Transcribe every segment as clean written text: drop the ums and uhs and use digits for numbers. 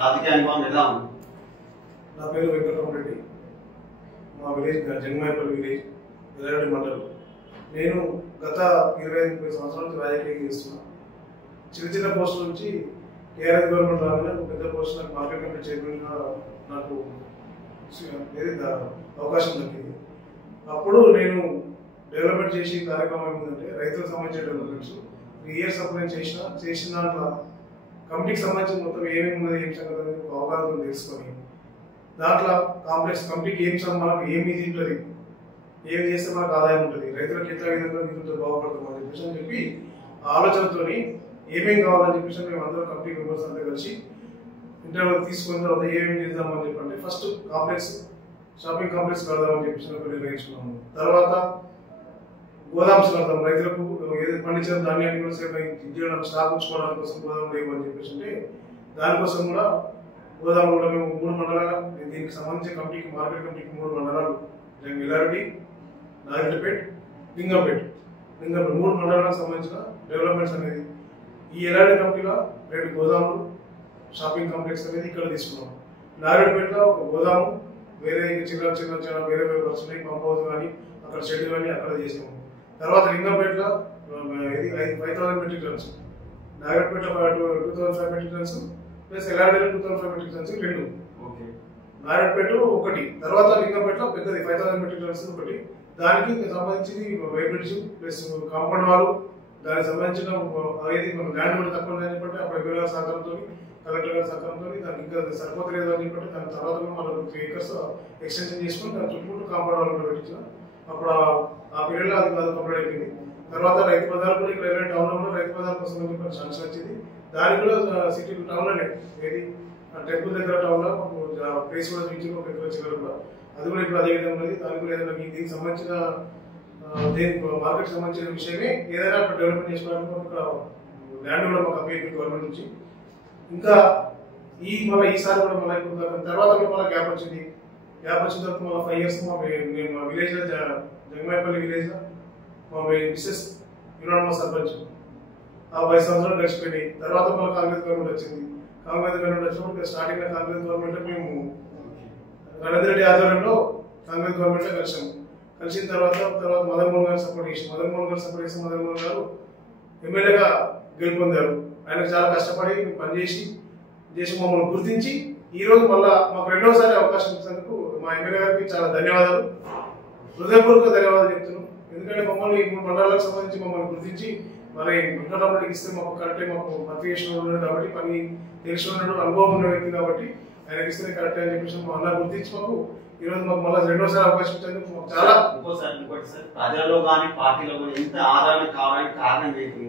రాజకీయ అనుభవం ఎలా ఉంది? నా పేరు వెంకటరామరెడ్డి. మా విలేజ్ జంగమాయపల్లి విలేజ్, ఎల్లారెడ్డి మండలం. నేను గత 25 సంవత్సరాల నుంచి రాజకీయం చేస్తున్నా. చిన్న చిన్న పోస్టుల నుంచి టీఆర్ఎస్ గవర్నమెంట్ రాగానే పెద్ద పోస్ట్ నాకు మార్కెట్ కమిటీ చైర్మన్గా నాకు అవకాశం దక్కింది. అప్పుడు నేను డెవలప్మెంట్ చేసి కార్యక్రమం ఏంటంటే రైతులకు సంబంధించిన డెవలప్మెంట్స్ 3 years అప్పుడు నేను చేసిన దాంట్లో కమిటీకి సంబంధించిన మొత్తం ఏమేమి ఉన్నది, ఏం సంగతి అనేది ఒక అవగాహన తెలుసుకొని దాంట్లో కాంప్లెక్స్ కమిటీకి మనకు ఏమి ఇది ఉంటుంది, ఏమి చేస్తే మనకు ఆదాయం ఉంటుంది, రైతులకు ఎట్లా విధంగా నిధులతో బాగుపడతాం అని చెప్పి ఆలోచనతో ఏమేమి కావాలని చెప్పేసి మేము అందరం కమిటీ మెంబర్స్ అంతా కలిసి ఇంటర్వ్యూ తీసుకున్న తర్వాత ఏమేమి చేద్దామని చెప్పంటే ఫస్ట్ షాపింగ్ కాంప్లెక్స్ కడదామని చెప్పేసి నిర్ణయించుకున్నాము. తర్వాత గోదామ్స్ కడతాం, రైతులకు ఏదైతే పండించిన ధాన్యాన్ని కూడా సేపు స్టాక్ ఉంచుకోవడానికి కోసం గోదాం లేవు అని చెప్పేసి అంటే దానికోసం కూడా గోదాములు కూడా మేము 3 మండలాలు, దీనికి సంబంధించిన కమిటీకి మార్కెట్ కమిటీకి 3 మండలాలు, ఎల్లారెడ్డి, నారాయణపేట్, లింగంపేట్ 3 మండలాలకు సంబంధించిన డెవలప్మెంట్స్ అనేది ఈ ఎల్లారెడ్డి కమిటీలో 2 గోదాములు, షాపింగ్ కాంప్లెక్స్ అనేది ఇక్కడ తీసుకున్నాం. నారాయణపేటలో ఒక గోదాము, వేరే చిన్న వేరే వర్క్స్ ఉన్నాయి, పంప్ హౌస్ కానీ అక్కడ షెడ్ కానీ అక్కడ చేసాము. తర్వాత లింగంపేటలో 5,000 metric tons, Narayanpet 2,500 metric tons plus ఎల్లారెడ్డిలో 2,500 మెట్రిక్ టన్స్ 2, నారాయణపేట 1, తర్వాత లింగంపేటలో పెద్దది 5,000 మెట్రిక్ టన్స్ 1. దానికి సంబంధించి వైబ్రిడ్జ్ ప్లస్ కాంపౌండ్ వాల్, దానికి సంబంధించిన ఏది మనం ల్యాండ్ కూడా తక్కువ ఉందని చెప్పంటే అప్పుడు ఎమ్మెల్యే గారి సహకారంతో, కలెక్టర్ గారి సహకారంతో దానికి ఇంకా సరిపోతలేదు అని చెప్పంటే దాని తర్వాత మనం 3 acres ఎక్స్టెన్షన్ చేసుకుని దాని చుట్టూ కాంపౌండ్ వాల్ కూడా పెట్టించాం. అప్పుడు ఆ పీరియడ్లో అది కంప్లీట్ అయిపోయింది. తర్వాత రైతు బజార్ కూడా ఇక్కడ ఎల్లారెడ్డి టౌన్లో కూడా రైతు బజార్ కోసం అని చెప్పి శాంక్షన్ వచ్చింది. దానికి కూడా సిటీ టౌన్లోనే ఏది టెంపుల్ దగ్గర టౌన్లో ప్లేస్ కూడా చూపించి ఒక చివరి కూడా అది కూడా ఇప్పుడు అదే విధంగా ఉన్నది. దానికి కూడా ఏదైనా దీనికి సంబంధించిన మార్కెట్ సంబంధించిన విషయమే ఏదైనా డెవలప్మెంట్ చేసుకోవడానికి ఇక్కడ ల్యాండ్ కూడా మాకు అప్పయ్యింది గవర్నమెంట్ నుంచి. ఇంకా ఈసారి కూడా మళ్ళీ ఇప్పుడు తర్వాత కూడా మళ్ళీ గ్యాప్ వచ్చిన తర్వాత మళ్ళీ 5 years మేము మా విలేజ్లో జంగమాయపల్లి విలేజ్లో మా మిస్సెస్ యునానిమా సర్పంచ్ ఆ 5 సంవత్సరాలు గడిచిపోయినాయి. తర్వాత మళ్ళీ కాంగ్రెస్ గవర్నమెంట్ వచ్చింది. కాంగ్రెస్ గవర్నమెంట్ వచ్చినప్పుడు స్టార్టింగ్ లో కాంగ్రెస్ గవర్నమెంట్ మేము రేవంత్ రెడ్డి ఆధ్వర్యంలో కాంగ్రెస్ గవర్నమెంట్ లో కలిసిన తర్వాత మదన్మోహన్ గారు సపోర్ట్ చేసి మదన్మోహన్ గారు ఎమ్మెల్యేగా గెలుపొందారు. ఆయన చాలా కష్టపడి పనిచేసి మమ్మల్ని గుర్తించి ఈ రోజు మళ్ళా మాకు 2వసారి అవకాశం ఇచ్చినందుకు మా ఎమ్మెల్యే గారికి చాలా ధన్యవాదాలు, హృదయపూర్వక ధన్యవాదాలు చెప్తున్నాం. ఎందుకంటే మమ్మల్ని 3 మండలాలకు సంబంధించి మమ్మల్ని గుర్తించి మరి వెంకటరామరెడ్డికి ఇస్తే మాకు కరెక్టే, మాకు మంత్రి చేసిన ఉన్నాడు కాబట్టి, పని తెలిసి ఉన్నాడు, అనుభవం ఉన్న వ్యక్తి కాబట్టి ఆయనకి ఇస్తే కరెక్టే అని చెప్పేసి మా అన్న గుర్తించి మాకు ఈ రోజు మాకు మళ్ళీ 2వసారి అవకాశం ఇచ్చేందుకు మాకు చాలా ఇంకోటి సార్ ప్రజలలో కానీ పార్టీలో కానీ ఇంత ఆదరణ కావడానికి కారణం ఏంటి?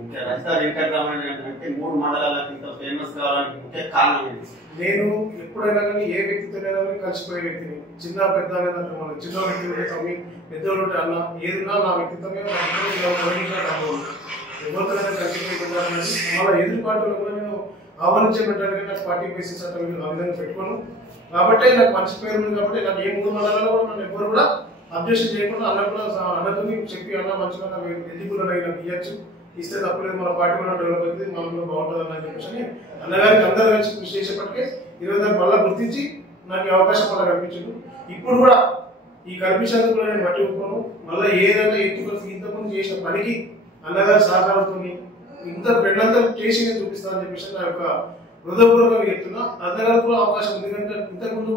వెంకటరామరెడ్డి అంటే 3 మండలాలకు ఇంత ఫేమస్ కావడానికి ముఖ్య కారణం ఏంటి? నేను ఎప్పుడైనా కానీ ఏ వ్యక్తితోనైనా కానీ కలిసిపోయే వ్యక్తిని, చిన్న పెద్ద అనేది మన చిన్న వ్యక్తి ఉంటే తమ్మి, పెద్దోళ్ళు ఉంటే అన్న, ఏదన్నా నా వ్యక్తిత్వమే ఎవరితోనైనా కలిసిపోయి మళ్ళీ ఎదురు పార్టీలో కూడా నేను ఆహ్వానించే పెట్టడానికి నాకు పార్టీ బేసిస్ ఆ విధంగా పెట్టుకోను. కాబట్టి నాకు మంచి పేరు ఉంది కాబట్టి నాకు ఏ 3 మండలాల్లో కూడా నన్ను ఎవరు కూడా అబ్జెక్షన్ చేయకుండా అన్నతో చెప్పి అన్న మంచిగా నాకు ఎలిజిబుల్ అని నాకు ఇవ్వచ్చు, ఇస్తే తప్పలేదు, మన పార్టీ కూడా డెవలప్ అవుతుంది, మనం కూడా బాగుంటుంది అని చెప్పేసి అన్నగారికి అందరూ కలిసి కృషి చేసేప్పటికే ఈరోజు నాకు మళ్ళీ గుర్తించి నాకు ఈ అవకాశం మళ్ళీ కల్పించదు. ఇప్పుడు కూడా ఈ కల్పించేందుకు కూడా నేను బట్టి ఒప్పుకోను. మళ్ళీ ఏదైనా ఇంతకుముందు చేసిన పనికి అన్నగారి సహకారంతో ఇంత రెండంతలు చేసి నేను చూపిస్తానని చెప్పేసి నా యొక్క హృదయపూర్వకంగా చెప్తున్నా. అన్నగారికి కూడా అవకాశం ఉంది, ఎందుకంటే ఇంతకుముందు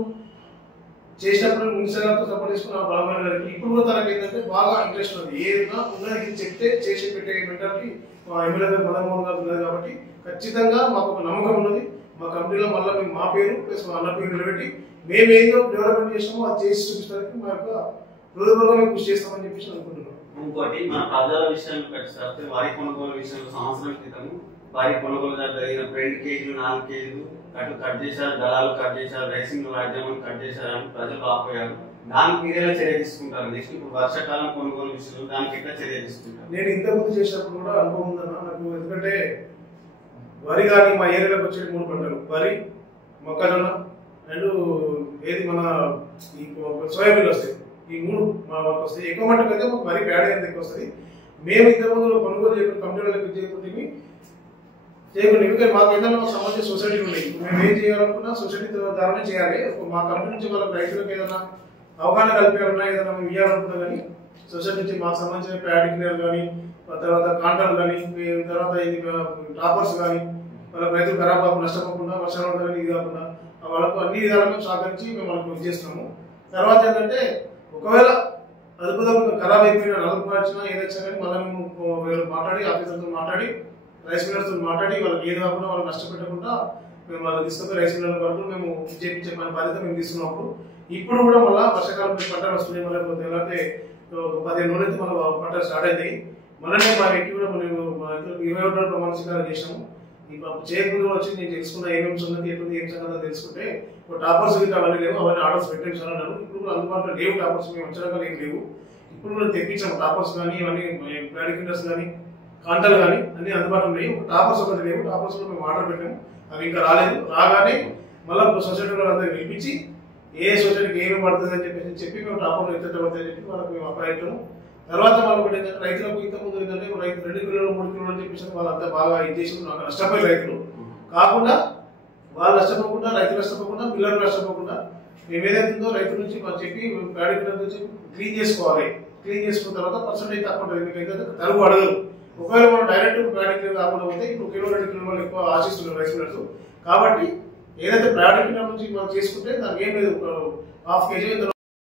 చేసినప్పుడు మున్సిపల్ గారితో సపోర్ట్ చేసుకున్న బలమైన గారికి ఇప్పుడు కూడా తనకి ఏంటంటే బాగా ఇంట్రెస్ట్ ఉంది. ఏదైనా ఉన్నది చెప్తే చేసి పెట్టే మెంటాలిటీ మా ఎమ్మెల్యే గారు మదన్మోహన్ గారు ఉన్నది కాబట్టి ఖచ్చితంగా మాకు ఒక నమ్మకం ఉన్నది. మా కంపెనీలో మళ్ళీ మేము మా పేరు ప్లస్ మా అన్న పేరు నిలబెట్టి మేము ఏదో డెవలప్మెంట్ చేసామో అది చేసి చూపించడానికి మా యొక్క హృదయపూర్వకంగా కృషి చేస్తామని చెప్పేసి అనుకుంటున్నాం. ఇంకోటి మన ప్రజల విషయాన్ని పెట్టి వరి కొనుగోలు విషయంలో సంవత్సరం క్రితం వరి కొనుగోలు జరిగిన 2 కేజీలు 4 కేజీలు కట్ చేశారు, దళాలు కట్ చేశారు, రైసింగ్ రాజ్యాంగం కట్ చేశారని ప్రజలు ఆపోయారు. దానికి మీరేలా చర్య తీసుకుంటారు? నెక్స్ట్ ఇప్పుడు వర్షాకాలం కొనుగోలు విషయంలో దానికి ఎట్లా చర్య తీసుకుంటారు? నేను ఇంతకుముందు చేసినప్పుడు కూడా అనుభవం ఉందన్న నాకు. ఎందుకంటే వరి కానీ మా ఏరియాలోకి వచ్చే 3 పంటలు వరి, మొక్కజొన్న అండ్ ఏది మన ఈ సోయాబీన్ వస్తాయి. ఈ 3 మాకు వస్తాయి. ఎక్కువ మట్టుకు అయితే మాకు వరి పేడ ఎక్కువ వస్తుంది. మేము ఇంతకుముందు కొనుగోలు చేయకుండా కంపెనీలకు చేయకపోతే చేయకుండా ఎందుకంటే మాకు ఏదైనా మాకు సంబంధించిన సొసైటీలు ఉన్నాయి. మేము ఏం చేయాలనుకున్నా సొసైటీ ద్వారానే చేయాలి. మా కంపెనీ నుంచి వాళ్ళకి రైతులకు ఏదైనా అవగాహన కల్పించాలన్నా ఏదైనా మేము ఇవ్వాలనుకున్నా కానీ సొసైటీ నుంచి మాకు సంబంధించిన ప్యాడీ క్లియర్ కానీ తర్వాత కాంటాలు కానీ తర్వాత ఇది టాపర్స్ కానీ వాళ్ళకి రైతులు ఖరాబ్ కాకుండా నష్టపోకుండా వర్షాలు కానీ ఇది కాకుండా వాళ్ళకు అన్ని విధాలుగా సహకరించి మేము వాళ్ళకి ఇది చేస్తున్నాము. తర్వాత ఏంటంటే ఒకవేళ అద్భుతంగా ఖరాబ్ అయిపోయిన నలుగు వచ్చినా ఏదైనా కానీ మళ్ళీ మేము మాట్లాడి ఆఫీసర్తో మాట్లాడి రైస్ మిల్లర్స్తో మాట్లాడి వాళ్ళకి ఏది కాకుండా వాళ్ళు నష్టపెట్టకుండా మేము వాళ్ళకి తీసుకొని రైస్ మిల్లర్ వరకు మేము చేయించే బాధ్యత మేము తీసుకున్నప్పుడు ఇప్పుడు కూడా మళ్ళీ వర్షాకాలం పంటలు వస్తున్నాయి. మళ్ళీ లేకపోతే 15 రోజులైతే మళ్ళీ పంటలు స్టార్ట్ అవుతాయి. మొన్ననే మా వ్యక్తి కూడా మేము 21 రోజులు ప్రమాణ స్వీకారం చేసాము. ఇప్పుడు చేయకుండా వచ్చి నేను తెలుసుకున్న ఏమేమి ఉన్నది ఎటువంటి ఏం సంగతి తెలుసుకుంటే టాపర్స్ అవన్నీ లేవు, అవన్నీ ఆర్డర్స్ పెట్టించాను అన్నారు. ఇప్పుడు కూడా అందుబాటులో లేవు టాపర్స్, మేము వచ్చాక ఏం లేవు. ఇప్పుడు కూడా తెప్పించాము టాపర్స్ కానీ ఇవన్నీ ప్యాడీ క్లియర్స్ కానీ కాంటాలు కానీ అన్ని అందుబాటులో లేవు. టాపర్స్ ఒకటి లేవు. టాపర్స్ కూడా మేము ఆర్డర్ పెట్టాము, అవి ఇంకా రాలేదు. రాగానే మళ్ళీ సొసైటీ వాళ్ళందరూ పిలిపించి ఏ సొసైటీకి ఏమేమి పడుతుంది అని చెప్పి మేము టాపర్లు ఎంత పడుతుంది అని చెప్పి వాళ్ళకి మేము అప్లైటాము. తర్వాత వాళ్ళు కూడా ఏంటంటే రైతులకు ఇంతకుముందు ఏంటంటే రైతు 2 కిలోలు 3 కిలోలు అని చెప్పేసి వాళ్ళంతా బాగా ఇది చేసి నాకు నష్టపోయి రైతులు కాకుండా వాళ్ళు నష్టపోకుండా రైతులు నష్టపోకుండా పిల్లలు నష్టపోకుండా మేము ఏదైతే ఉందో రైతుల నుంచి మాకు చెప్పి ప్యాడీ క్లియర్ నుంచి క్లీన్ చేసుకోవాలి. క్లీన్ చేసుకున్న తర్వాత పర్సెంటేజ్ తక్కువ ఉంటుంది. మీకు అయితే తరుగు అడగదు. ఒకవేళ మనం డైరెక్ట్ ప్యాడీ క్లియర్ కాకుండా పోతే ఇప్పుడు కిలో 2 కిలోల వాళ్ళు ఎక్కువ ఆశిస్తున్నారు రైస్ మిల్లర్స్. కాబట్టి ఏదైతే ప్యాడీ క్లియర్ నుంచి మనం చేసుకుంటే దానికి ఏం లేదు, 1/2 kg